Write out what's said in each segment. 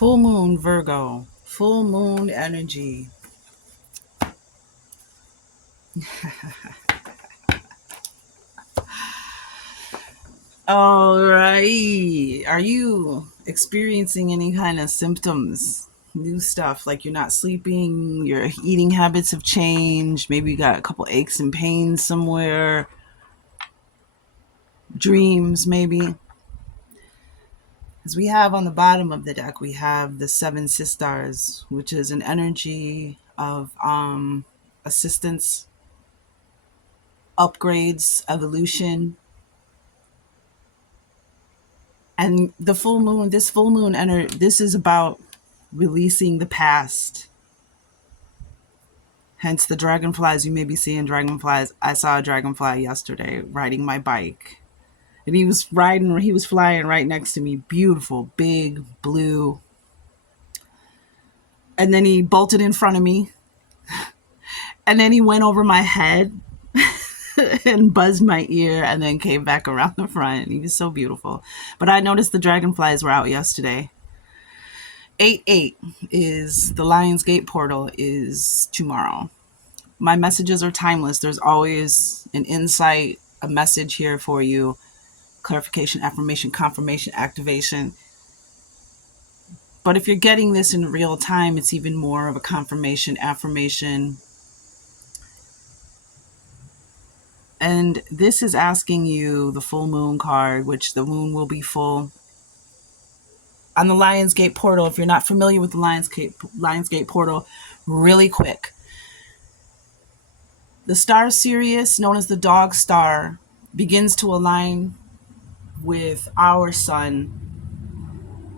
Full moon, Virgo. Full moon energy. All right. Are you experiencing any kind of symptoms? New stuff like you're not sleeping, your eating habits have changed, maybe you got a couple aches and pains somewhere, dreams maybe. As we have on the bottom of the deck, we have the Seven Sisters, which is an energy of assistance, upgrades, evolution. And the full moon, this full moon energy, this is about releasing the past. Hence the dragonflies. You may be seeing dragonflies. I saw a dragonfly yesterday riding my bike. And he was flying right next to me. Beautiful, big, blue. And then he bolted in front of me. And then he went over my head and buzzed my ear and then came back around the front. He was so beautiful. But I noticed the dragonflies were out yesterday. 8/8 is the Lionsgate portal is tomorrow. My messages are timeless. There's always an insight, a message here for you. Clarification, affirmation, confirmation, activation. But if you're getting this in real time, it's even more of a confirmation, affirmation. And this is asking you the full moon card, which the moon will be full. On the Lionsgate portal, if you're not familiar with the Lionsgate portal, really quick. The star Sirius, known as the dog star, begins to align with our sun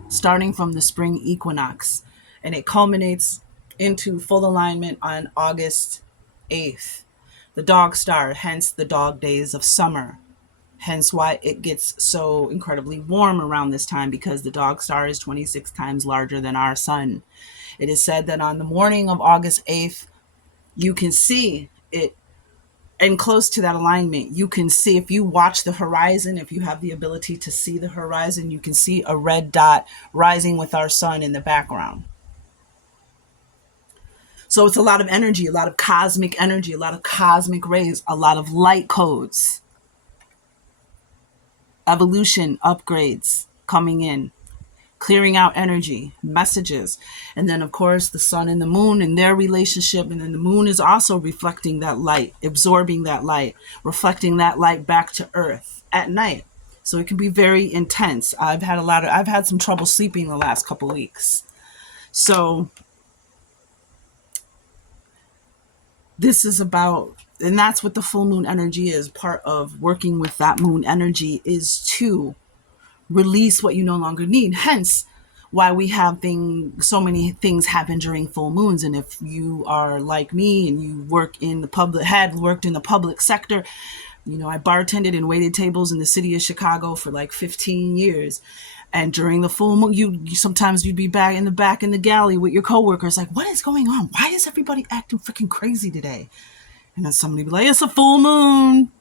starting from the spring equinox, and it culminates into full alignment on August 8th. The dog star, hence the dog days of summer, hence why it gets so incredibly warm around this time, because the dog star is 26 times larger than our sun. It is said that on the morning of August 8th, you can see it. And close to that alignment, you can see, if you watch the horizon, if you have the ability to see the horizon, you can see a red dot rising with our sun in the background. So it's a lot of energy, a lot of cosmic energy, a lot of cosmic rays, a lot of light codes, evolution, upgrades coming in, clearing out energy, messages. And then, of course, the sun and the moon and their relationship. And then the moon is also reflecting that light, absorbing that light, reflecting that light back to earth at night. So it can be very intense. I've had some trouble sleeping the last couple of weeks. So this is about, and that's what the full moon energy is. Part of working with that moon energy is to release what you no longer need. Hence why we have so many things happen during full moons. And if you are like me and you worked in the public sector, I bartended and waited tables in the city of Chicago for like 15 years. And during the full moon, sometimes you'd be back in the galley with your coworkers, like, what is going on? Why is everybody acting freaking crazy today? And then somebody would be like, it's a full moon.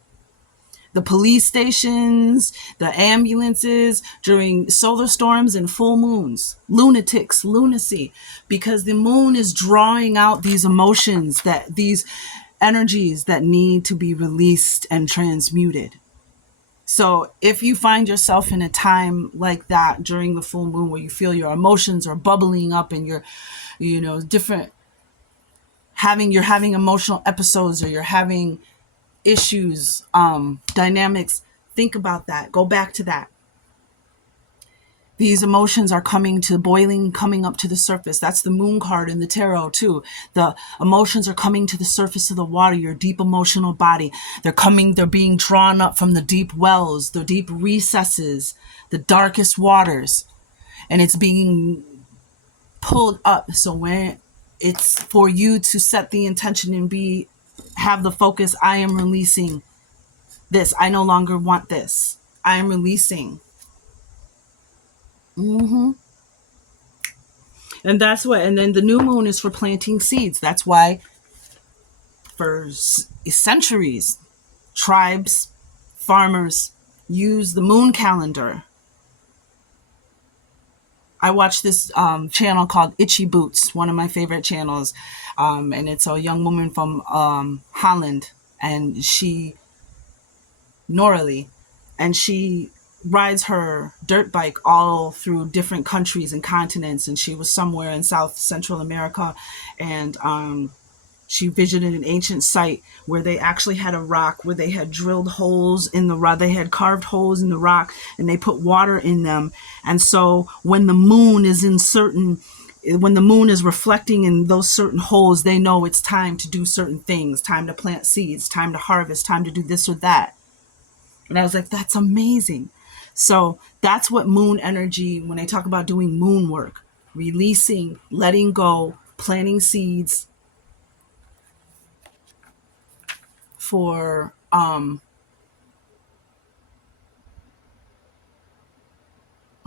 The police stations, the ambulances during solar storms and full moons, lunatics, lunacy, because the moon is drawing out these emotions, these energies that need to be released and transmuted. So if you find yourself in a time like that during the full moon, where you feel your emotions are bubbling up and you're having emotional episodes, or you're having issues, dynamics, think about that. Go back to that. These emotions are coming up to the surface. That's the moon card in the tarot too. The emotions are coming to the surface of the water, your deep emotional body. They're being drawn up from the deep wells, the deep recesses, the darkest waters, and it's being pulled up. So when it's for you to set the intention and have the focus, I am releasing this. I no longer want this. I am releasing. And then the new moon is for planting seeds. That's why for centuries, tribes, farmers use the moon calendar. I watch this channel called Itchy Boots, one of my favorite channels, and it's a young woman from Holland, and she Norley, and she rides her dirt bike all through different countries and continents. And she was somewhere in South Central America, and she visited an ancient site where they actually had a rock where they had drilled holes in the rock. They had carved holes in the rock and they put water in them. And so when the moon is when the moon is reflecting in those certain holes, they know it's time to do certain things, time to plant seeds, time to harvest, time to do this or that. And I was like, that's amazing. So that's what moon energy, when they talk about doing moon work, releasing, letting go, planting seeds for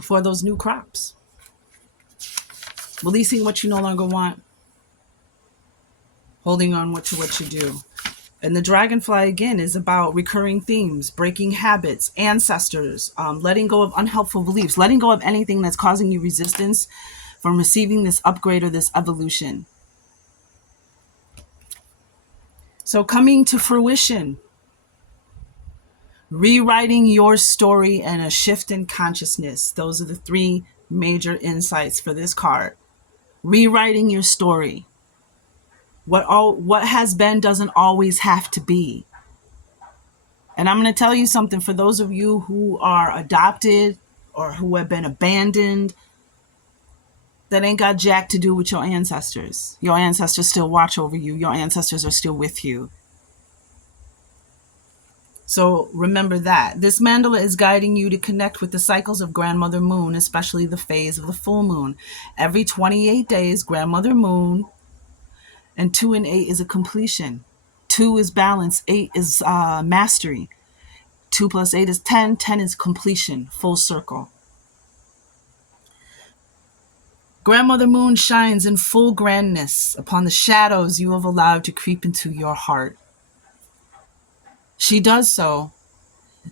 those new crops, releasing what you no longer want, holding on to what you do. And the dragonfly, again, is about recurring themes, breaking habits, ancestors, letting go of unhelpful beliefs, letting go of anything that's causing you resistance from receiving this upgrade or this evolution. So coming to fruition, rewriting your story and a shift in consciousness. Those are the three major insights for this card. Rewriting your story. What has been doesn't always have to be. And I'm going to tell you something, for those of you who are adopted or who have been abandoned, that ain't got jack to do with your ancestors. Your ancestors still watch over you. Your ancestors are still with you. So remember that. This mandala is guiding you to connect with the cycles of Grandmother Moon, especially the phase of the full moon. Every 28 days, Grandmother Moon, and 2 and 8 is a completion. 2 is balance, 8 is mastery. 2 plus 8 is 10, 10 is completion, full circle. Grandmother Moon shines in full grandness upon the shadows you have allowed to creep into your heart. She does so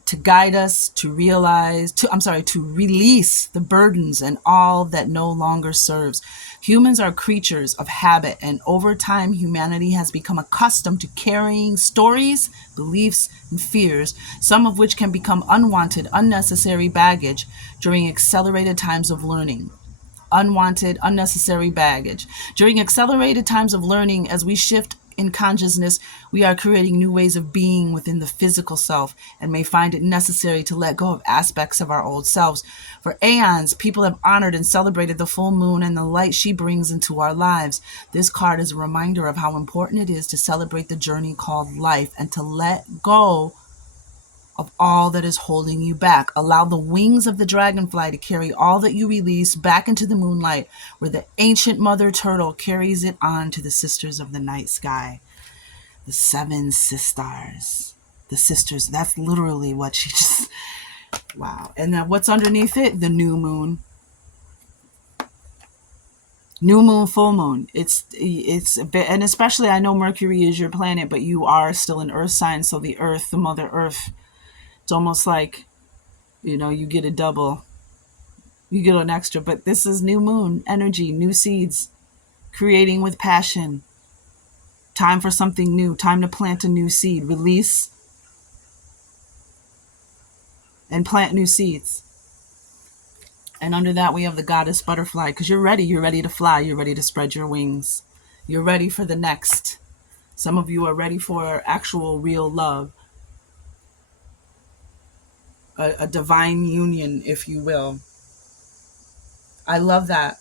to guide us to release the burdens and all that no longer serves. Humans are creatures of habit, and over time, humanity has become accustomed to carrying stories, beliefs, and fears, some of which can become unwanted, unnecessary baggage during accelerated times of learning. Unwanted, unnecessary baggage. During accelerated times of learning, as we shift in consciousness, we are creating new ways of being within the physical self and may find it necessary to let go of aspects of our old selves. For aeons, people have honored and celebrated the full moon and the light she brings into our lives. This card is a reminder of how important it is to celebrate the journey called life and to let go of all that is holding you back. Allow the wings of the dragonfly to carry all that you release back into the moonlight, where the ancient mother turtle carries it on to the sisters of the night sky. The 7 sisters. The sisters, that's literally what she just, wow. And then what's underneath it? The new moon. New moon, full moon. It's a bit, and especially I know Mercury is your planet, but you are still an earth sign. So the earth, the mother earth, it's almost like, you get a double, you get an extra. But this is new moon energy, new seeds, creating with passion. Time for something new, time to plant a new seed, release and plant new seeds. And under that, we have the goddess butterfly, because you're ready to fly, you're ready to spread your wings. You're ready for the next. Some of you are ready for actual real love. A divine union, if you will. I love that.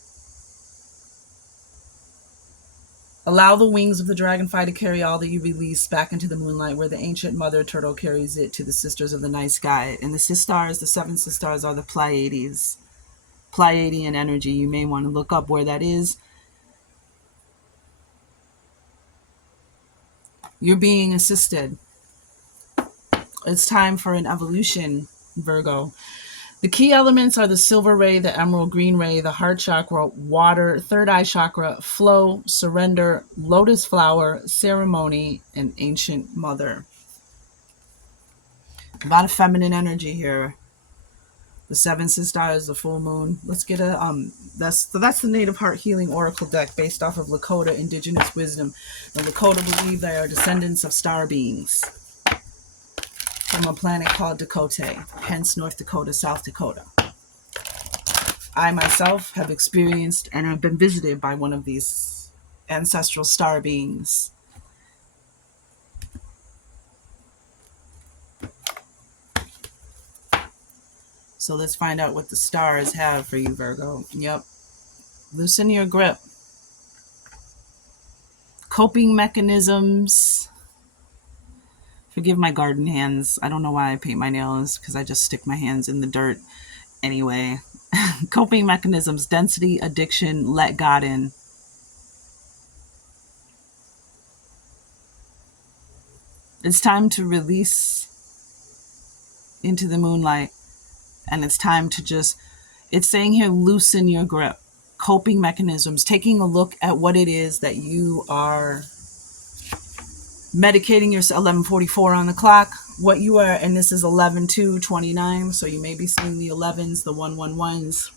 Allow the wings of the dragonfly to carry all that you release back into the moonlight, where the ancient mother turtle carries it to the sisters of the night sky. And the sisters, the 7 sisters, are the Pleiades. Pleiadian energy. You may want to look up where that is. You're being assisted. It's time for an evolution, Virgo. The key elements are the silver ray, the emerald green ray, the heart chakra, water, third eye chakra, flow, surrender, lotus flower, ceremony, and ancient mother. A lot of feminine energy here. The seven stars, the full moon. Let's get a that's the Native Heart Healing Oracle deck based off of Lakota indigenous wisdom. The Lakota believe they are descendants of star beings from a planet called Dakota, hence North Dakota, South Dakota. I myself have experienced and have been visited by one of these ancestral star beings. So let's find out what the stars have for you, Virgo. Yep. Loosen your grip. Coping mechanisms. Forgive my garden hands. I don't know why I paint my nails, because I just stick my hands in the dirt. Anyway, coping mechanisms, density, addiction, let God in. It's time to release into the moonlight, and it's time to just, it's saying here, loosen your grip. Coping mechanisms, taking a look at what it is that you are medicating yourself. 11:44 on the clock, what you are, and this is 11/2/29, so you may be seeing the 11s, the 111s.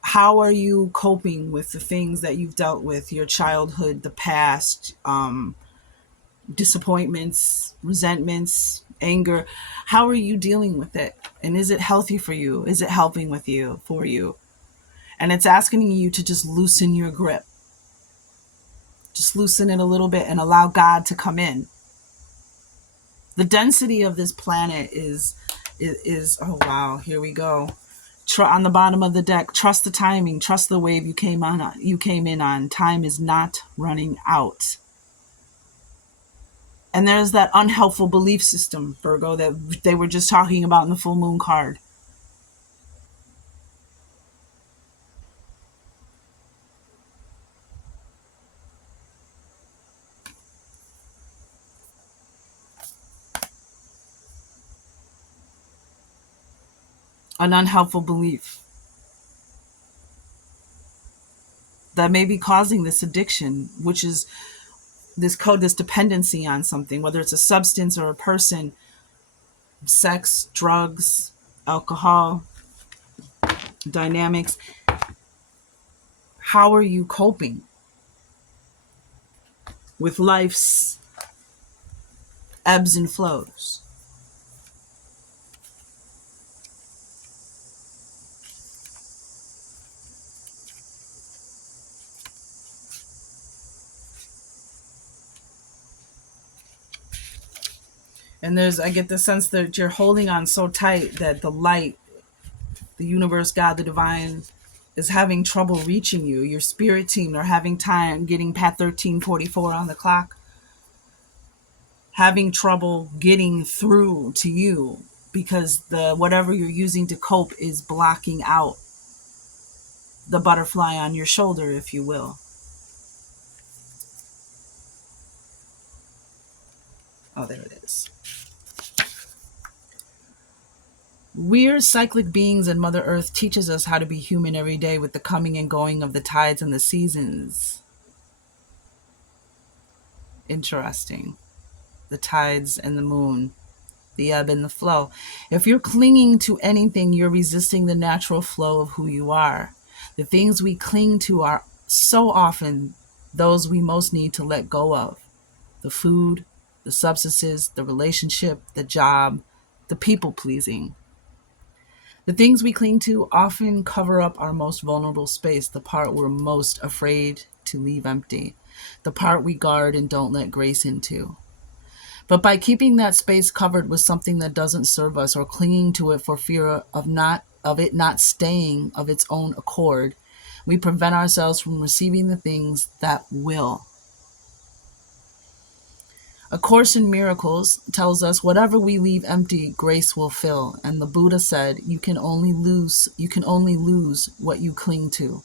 How are you coping with the things that you've dealt with, your childhood, the past, disappointments, resentments, anger? How are you dealing with it? And is it healthy for you? Is it helping with you, for you? And it's asking you to just loosen your grip. Just loosen it a little bit and allow God to come in. The density of this planet is oh wow, here we go. On the bottom of the deck, trust the timing, trust the wave you came in on. Time is not running out. And there's that unhelpful belief system, Virgo, that they were just talking about in the full moon card. An unhelpful belief that may be causing this addiction, which is this dependency on something, whether it's a substance or a person, sex, drugs, alcohol, dynamics. How are you coping with life's ebbs and flows? And I get the sense that you're holding on so tight that the light, the universe, God, the divine, is having trouble reaching you. Your spirit team are having time getting past 13:44 on the clock, having trouble getting through to you because the whatever you're using to cope is blocking out the butterfly on your shoulder, if you will. Oh, there it is. We're cyclic beings, and Mother Earth teaches us how to be human every day with the coming and going of the tides and the seasons. Interesting. The tides and the moon, the ebb and the flow. If you're clinging to anything, you're resisting the natural flow of who you are. The things we cling to are so often those we most need to let go of. The food, the substances, the relationship, the job, the people pleasing. The things we cling to often cover up our most vulnerable space, the part we're most afraid to leave empty, the part we guard and don't let grace into. But by keeping that space covered with something that doesn't serve us, or clinging to it for fear of it not staying of its own accord, we prevent ourselves from receiving the things that will. A Course in Miracles tells us whatever we leave empty, grace will fill. And the Buddha said, you can only lose what you cling to.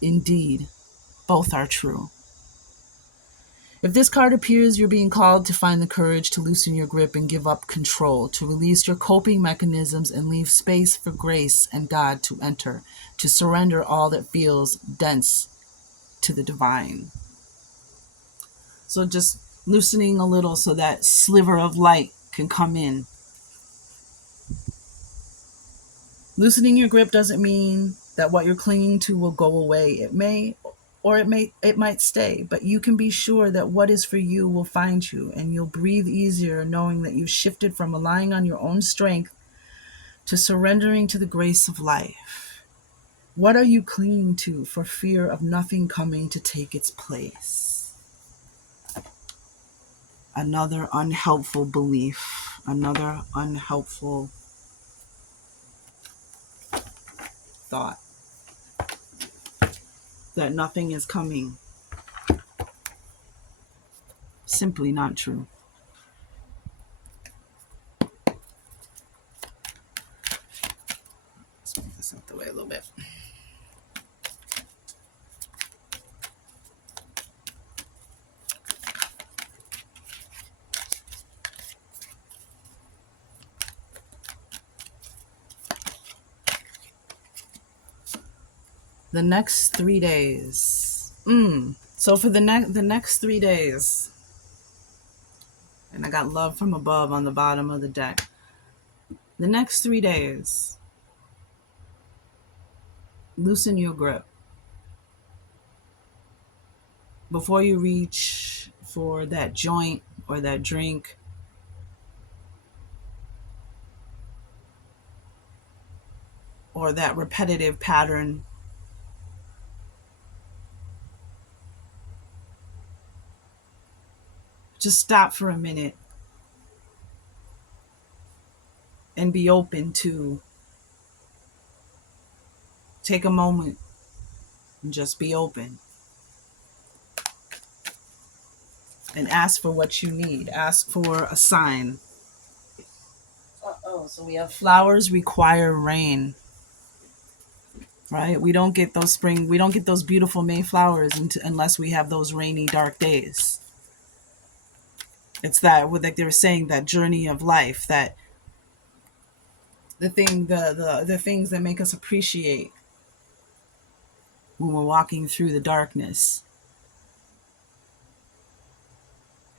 Indeed, both are true. If this card appears, you're being called to find the courage to loosen your grip and give up control, to release your coping mechanisms and leave space for grace and God to enter, to surrender all that feels dense to the divine. So just loosening a little so that sliver of light can come in. Loosening your grip doesn't mean that what you're clinging to will go away. It may, or it might stay, but you can be sure that what is for you will find you, and you'll breathe easier knowing that you've shifted from relying on your own strength to surrendering to the grace of life. What are you clinging to for fear of nothing coming to take its place? Another unhelpful belief, another unhelpful thought that nothing is coming. Simply not true. Let's move this out the way a little bit. The next 3 days. So for the next 3 days, and I got love from above on the bottom of the deck. The next 3 days, loosen your grip. Before you reach for that joint or that drink, or that repetitive pattern, just stop for a minute and be open to take a moment and just be open and ask for what you need. Ask for a sign. So we have flowers require rain, right? We don't get those beautiful May flowers unless we have those rainy, dark days. It's that, like they were saying, that journey of life, that the things that make us appreciate when we're walking through the darkness.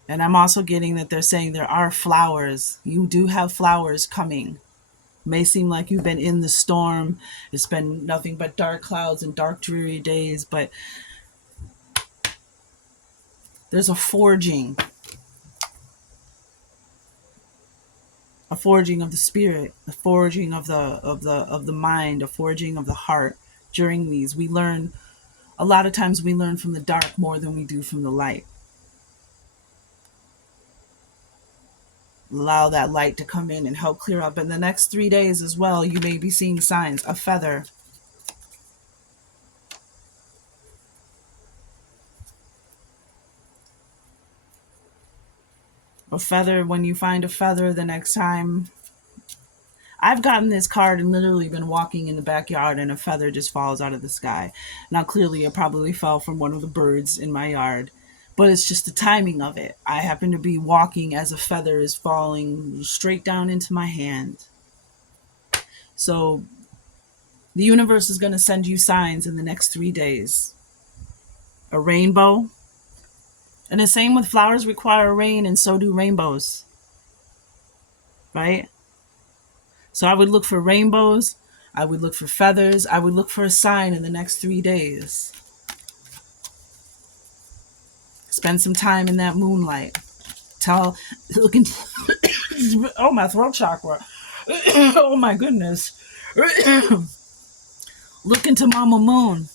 And I'm also getting that they're saying there are flowers. You do have flowers coming. It may seem like you've been in the storm. It's been nothing but dark clouds and dark, dreary days, but there's a forging of the spirit, a forging of the mind, a forging of the heart. During these, a lot of times we learn from the dark more than we do from the light. Allow that light to come in and help clear up. In the next 3 days as well, you may be seeing signs. A feather. A feather, when you find a feather the next time. I've gotten this card and literally been walking in the backyard and a feather just falls out of the sky. Now, clearly, it probably fell from one of the birds in my yard. But it's just the timing of it. I happen to be walking as a feather is falling straight down into my hand. So the universe is going to send you signs in the next 3 days. A rainbow. And the same with flowers require rain, and so do rainbows. Right? So I would look for rainbows. I would look for feathers. I would look for a sign in the next 3 days. Spend some time in that moonlight. Oh, my throat chakra. Oh my goodness. Look into Mama Moon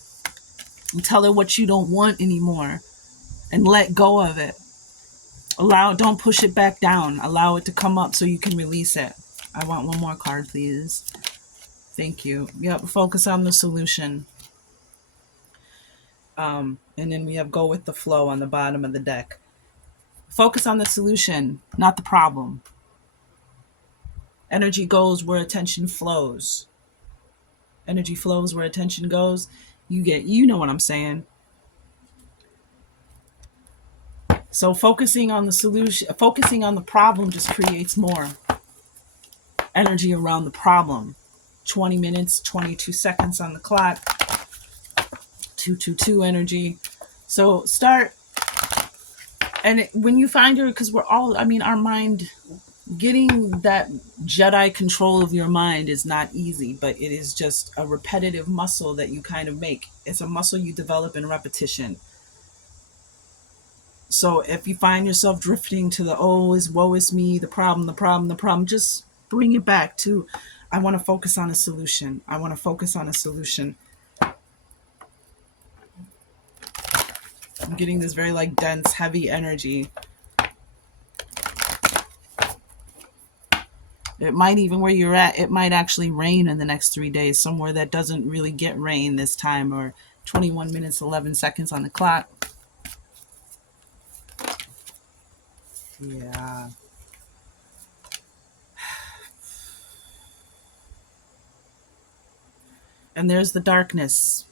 and tell her what you don't want anymore and let go of it. Don't push it back down. Allow it to come up so you can release it. I want one more card, please. Thank you. Yep, focus on the solution. And then we have go with the flow on the bottom of the deck. Focus on the solution, not the problem. Energy goes where attention flows. Energy flows where attention goes. You know what I'm saying. So focusing on the solution, focusing on the problem just creates more energy around the problem. 20 minutes, 22 seconds on the clock. 222 energy. So start. And when you find because we're all, our mind Getting that Jedi control of your mind is not easy, but it is just a repetitive muscle that you kind of make. It's a muscle you develop in repetition. So if you find yourself drifting to the oh is woe is me, the problem, the problem, the problem, just bring it back to I want to focus on a solution. I want to focus on a solution. I'm getting this very like dense, heavy energy. It might even where you're at, it might actually rain in the next 3 days, somewhere that doesn't really get rain this time, or 21 minutes, 11 seconds on the clock. Yeah. And there's the darkness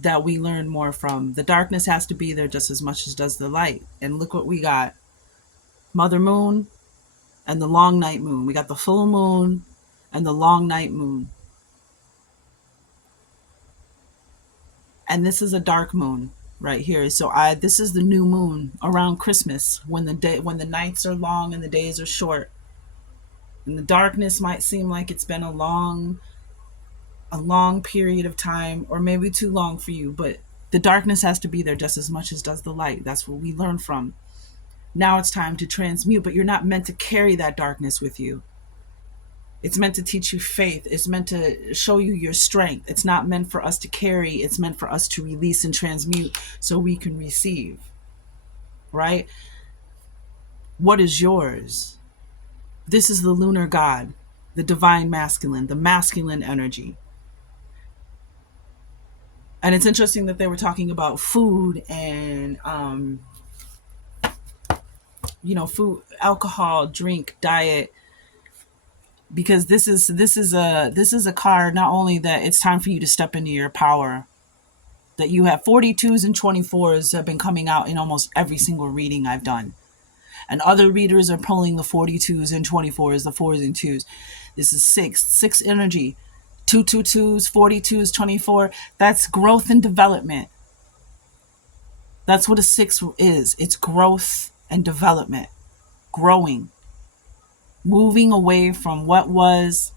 that we learn more from. The darkness has to be there just as much as does the light. And look what we got. Mother Moon and the long night moon. We got the full moon and the long night moon. And this is a dark moon right here. So this is the new moon around Christmas, when the nights are long and the days are short. And the darkness might seem like it's been a long period of time, or maybe too long for you, but the darkness has to be there just as much as does the light. That's what we learn from. Now it's time to transmute, but you're not meant to carry that darkness with you. It's meant to teach you faith. It's meant to show you your strength. It's not meant for us to carry. It's meant for us to release and transmute so we can receive. Right? What is yours? This is the lunar god, the divine masculine, the masculine energy. And it's interesting that they were talking about food and, food, alcohol, drink, diet, because this is a card, not only that it's time for you to step into your power, that you have 42s and 24s have been coming out in almost every single reading I've done. And other readers are pulling the 42s and 24s, the 4s and 2s. This is six energy. 222s, 42s, 24. That's growth and development. That's what a 6 is. It's growth and development. Growing. Moving away from what was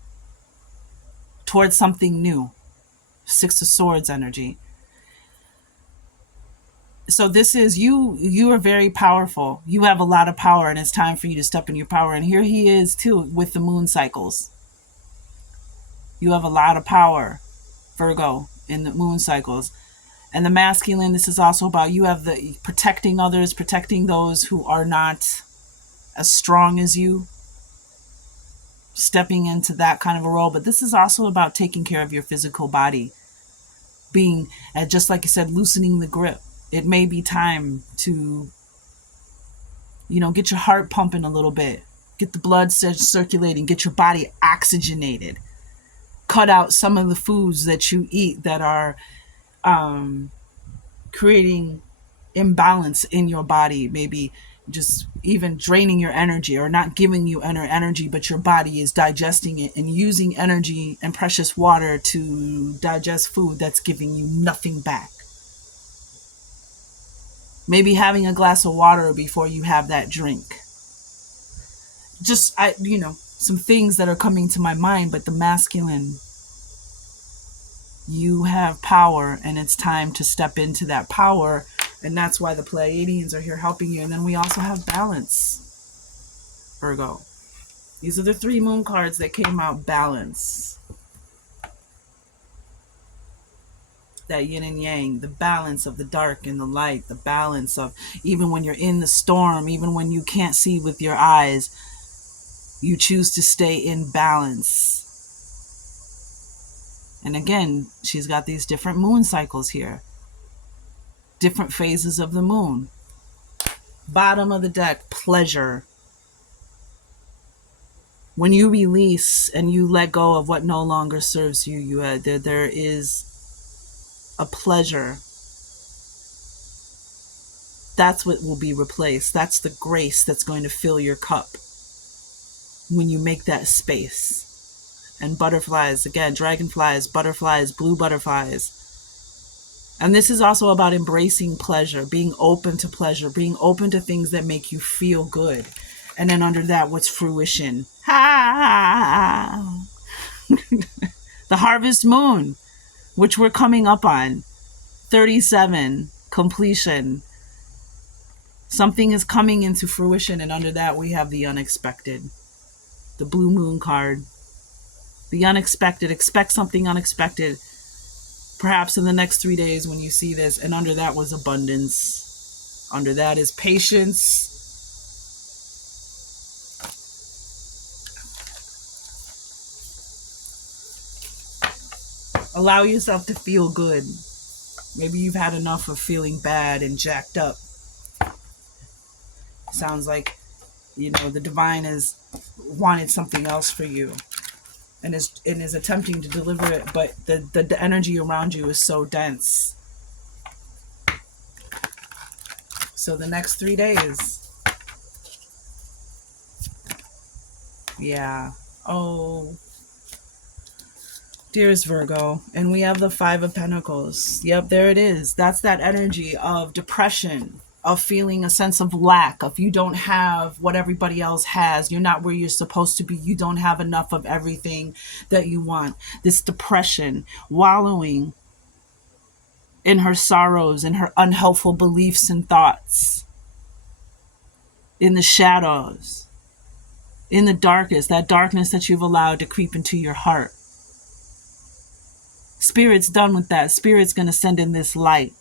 towards something new. 6 of Swords energy. So this is you are very powerful. You have a lot of power, and it's time for you to step in your power. And here he is too with the moon cycles. You have a lot of power, Virgo, in the moon cycles. And the masculine, this is also about you have the protecting others, protecting those who are not as strong as you, stepping into that kind of a role. But this is also about taking care of your physical body, being, just like you said, loosening the grip. It may be time to, get your heart pumping a little bit, get the blood circulating, get your body oxygenated, cut out some of the foods that you eat that are creating imbalance in your body, maybe just even draining your energy or not giving you energy, but your body is digesting it and using energy and precious water to digest food that's giving you nothing back. Maybe having a glass of water before you have that drink. Just, some things that are coming to my mind, but the masculine, you have power and it's time to step into that power. And that's why the Pleiadians are here helping you. And then we also have balance, Virgo. These are the 3 moon cards that came out. Balance. That yin and yang, the balance of the dark and the light, the balance of even when you're in the storm, even when you can't see with your eyes, you choose to stay in balance. And again, she's got these different moon cycles here. Different phases of the moon. Bottom of the deck, pleasure. When you release and you let go of what no longer serves you, there is a pleasure. That's what will be replaced. That's the grace that's going to fill your cup when you make that space. And butterflies, again, dragonflies, butterflies, blue butterflies. And this is also about embracing pleasure, being open to pleasure, being open to things that make you feel good. And then under that, what's fruition? Ha! The harvest moon, which we're coming up on. 37, completion. Something is coming into fruition, and under that, we have the unexpected. The blue moon card. The unexpected. Expect something unexpected. Perhaps in the next 3 days when you see this. And under that was abundance. Under that is patience. Allow yourself to feel good. Maybe you've had enough of feeling bad and jacked up. Sounds like, the divine has wanted something else for you and is attempting to deliver it, but the energy around you is so dense. So the next 3 days. Yeah. Oh, dearest Virgo. And we have the Five of Pentacles. Yep, there it is. That's that energy of depression, of feeling a sense of lack, of you don't have what everybody else has. You're not where you're supposed to be. You don't have enough of everything that you want. This depression, wallowing in her sorrows and her unhelpful beliefs and thoughts, in the shadows, in the darkness, that darkness that you've allowed to creep into your heart. Spirit's done with that. Spirit's going to send in this light,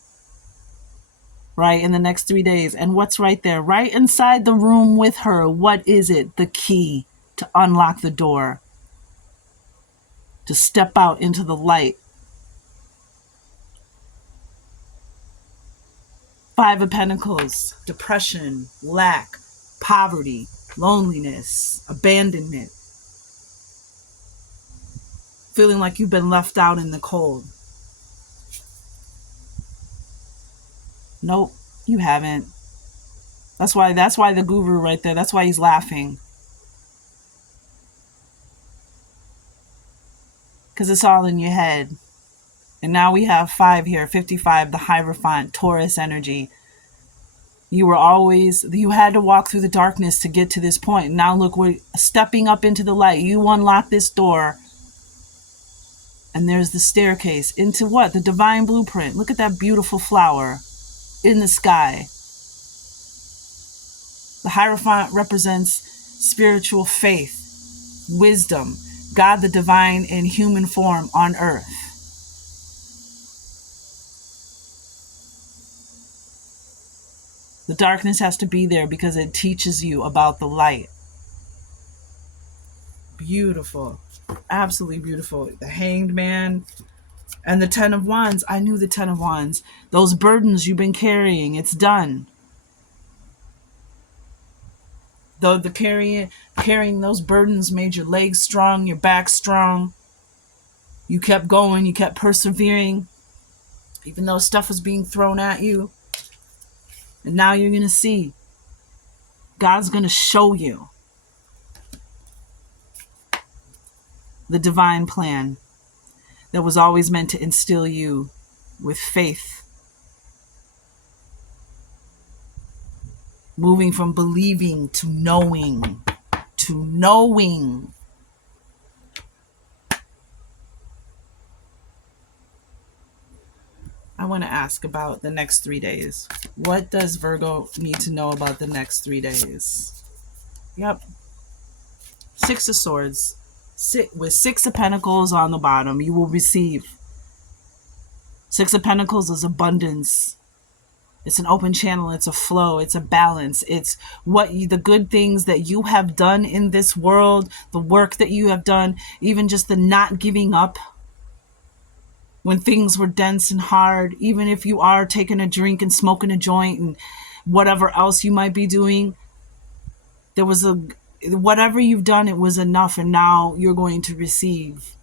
right, in the next 3 days. And what's right there? Right inside the room with her, what is it? The key to unlock the door, to step out into the light. Five of Pentacles, depression, lack, poverty, loneliness, abandonment. Feeling like you've been left out in the cold. Nope, you haven't. That's why the guru right there, that's why he's laughing. Because it's all in your head. And now we have 5 here, 55, the Hierophant, Taurus energy. You had to walk through the darkness to get to this point. Now look, we're stepping up into the light. You unlock this door. And there's the staircase into what? The divine blueprint. Look at that beautiful flower in the sky. The Hierophant represents spiritual faith, wisdom, God the divine in human form on earth. The darkness has to be there because it teaches you about the light. Beautiful. Absolutely beautiful. The Hanged Man and the Ten of Wands. I knew the Ten of Wands. Those burdens you've been carrying, it's done. Though the carrying those burdens made your legs strong, your back strong. You kept going, you kept persevering, even though stuff was being thrown at you. And now you're going to see. God's going to show you the divine plan that was always meant to instill you with faith. Moving from believing to knowing. To knowing. I want to ask about the next 3 days. What does Virgo need to know about the next 3 days? Yep. 6 of Swords. With 6 of Pentacles on the bottom, you will receive. 6 of Pentacles is abundance. It's an open channel. It's a flow. It's a balance. It's the good things that you have done in this world, the work that you have done, even just the not giving up when things were dense and hard, even if you are taking a drink and smoking a joint and whatever else you might be doing, whatever you've done, it was enough, and now you're going to receive.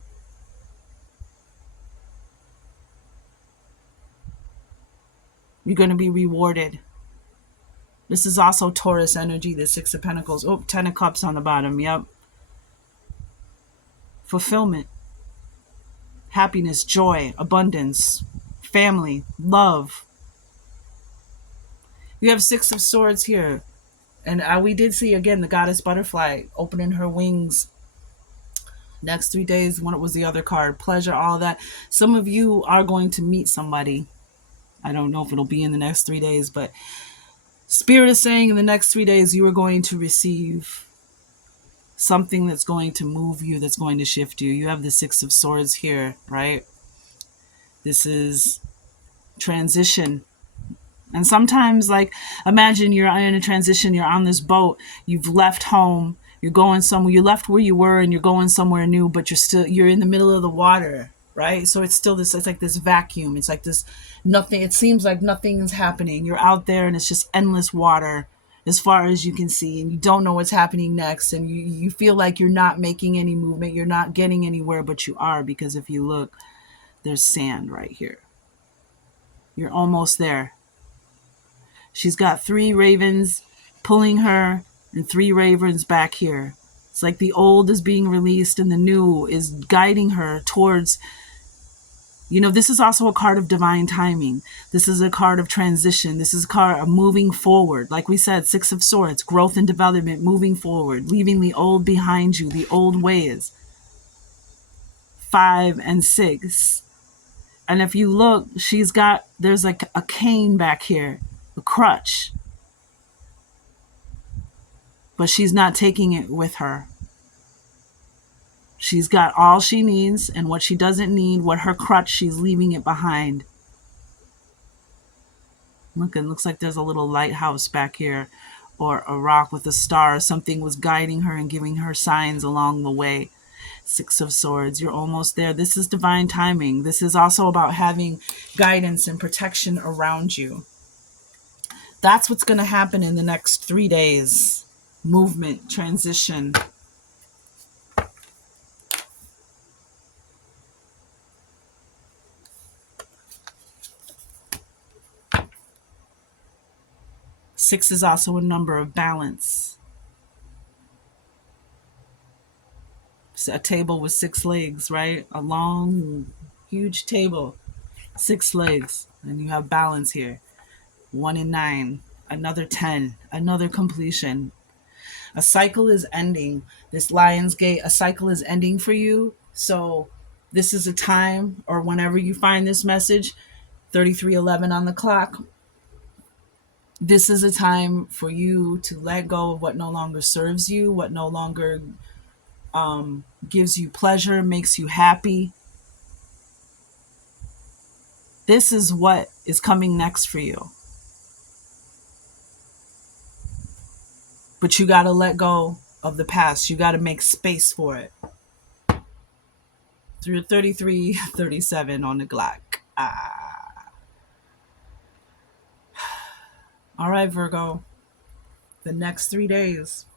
You're going to be rewarded. This is also Taurus energy, the 6 of Pentacles. Oh, 10 of Cups on the bottom. Yep. Fulfillment. Happiness, joy, abundance, family, love. You have 6 of Swords here. And we did see again the goddess butterfly opening her wings. Next 3 days, when it was the other card, pleasure, all that. Some of you are going to meet somebody. I don't know if it'll be in the next 3 days, but Spirit is saying in the next 3 days you are going to receive something that's going to move you, that's going to shift you. You have the Six of Swords here, right? This is transition. And sometimes, like, imagine you're in a transition, you're on this boat, you've left home, you're going somewhere, you left where you were and you're going somewhere new, but you're in the middle of the water, right? So it's still this, it's like this vacuum. It's like this nothing, it seems like nothing's happening. You're out there and it's just endless water as far as you can see, and you don't know what's happening next, and you feel like you're not making any movement, you're not getting anywhere, but you are, because if you look, there's sand right here. You're almost there. She's got 3 ravens pulling her and 3 ravens back here. It's like the old is being released and the new is guiding her towards, this is also a card of divine timing. This is a card of transition. This is a card of moving forward. Like we said, Six of Swords, growth and development, moving forward, leaving the old behind you, the old ways. 5 and 6. And if you look, there's like a cane back here, a crutch. But she's not taking it with her. She's got all she needs, and what she doesn't need, what her crutch, she's leaving it behind. Look, it looks like there's a little lighthouse back here, or a rock with a star. Something was guiding her and giving her signs along the way. Six of Swords, you're almost there. This is divine timing. This is also about having guidance and protection around you. That's what's going to happen in the next 3 days. Movement, transition. Six is also a number of balance. It's a table with 6 legs, right? A long, huge table, 6 legs. And you have balance here. 1 and 9, another 10, another completion. A cycle is ending. This Lion's Gate, a cycle is ending for you. So this is a time, or whenever you find this message, 3311 on the clock, this is a time for you to let go of what no longer serves you, what no longer gives you pleasure, makes you happy. This is what is coming next for you. But you got to let go of the past. You got to make space for it. Through 3337 on the clock. All right, Virgo. The next 3 days.